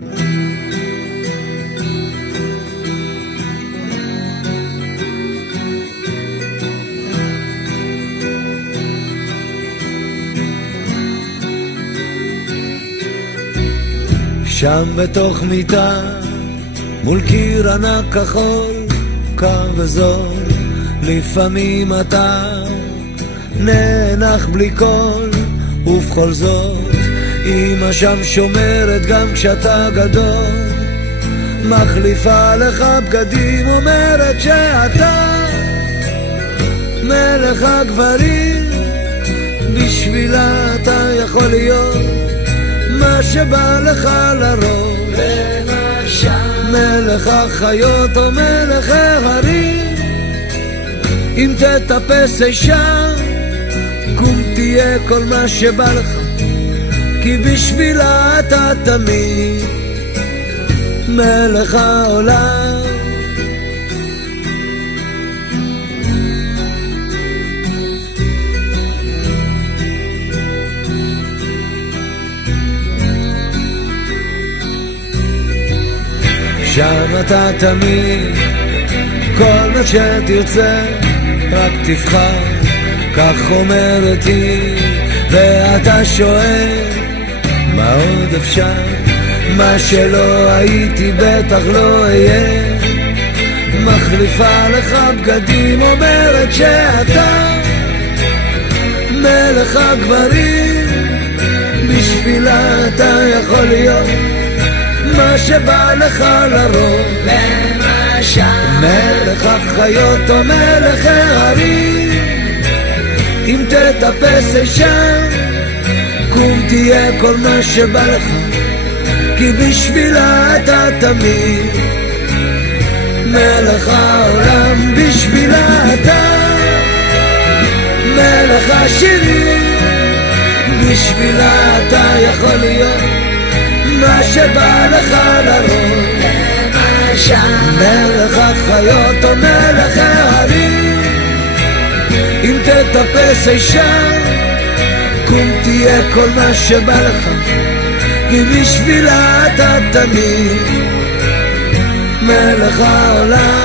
שם בתוך מיטה מול קיר ענק כחול קר וזול, לפעמים אתה נאנח בלי קול, ובכל זאת אמא שם שומרת גם כשאתה גדול, מחליפה לך בגדים, אומרת שאתה מלך הגברים, בשבילה אתה יכול להיות מה שבא לך לרוב, מלך החיות או מלך ההרים, אם תטפס אישה קום תהיה כל מה שבא לך, כי בשבילה אתה תמיד מלך העולם. שם אתה תמיד כל מה שתרצה רק תבחר, כך אומרת היא, ואתה שואל מה עוד אפשר, מה שלא הייתי בטח לא אהיה, מחליפה לך בגדים, אומרת שאתה מלך הגברים, בשבילה אתה יכול להיות מה שבא לך לרוב, למשל מלך החיות או מלך ההרים, אם תטפס אישה קום תהיה כל מה שבא לך, כי בשבילה אתה תמיד מלך העולם, בשבילה אתה מלך השירים, בשבילה אתה יכול להיות מה שבא לך לרוב, מלך החיות או מלך ההרים, אם תטפס אישה קום תהיה כל מה שבא לך, כי בשבילה אתה תמיד מלך העולם.